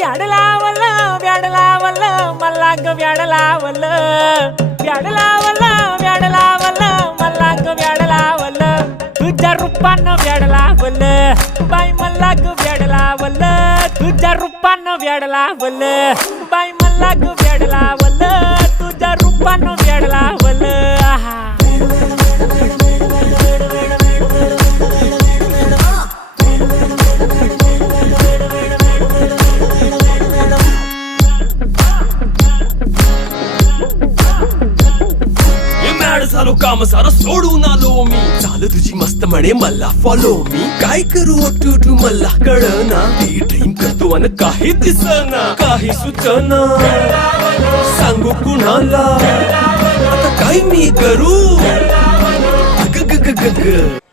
व्याड लावलं व्याड लावलं मला ग व्याड लावलं व्याड लावलं व्याड लावलं मला ग व्याड लावलं तुझ्या रूपानं व्याड लावलं बाई मला ग व्याड लावलं तुझ्या रूपानं व्याड लावलं बाई मला ग व्याड लावलं तुझ्या रूपानं व्याड लावलं आहा झालो काम सारं सोडून आलो मी चाल तुझी मस्त म्हणे मला फॉलो मी काय करू टू मला कळना ती ड्रीम करतो आणि काही दिसना काही सुचना सांगू कुणाला आता काय मी करू ग ग ग ग ग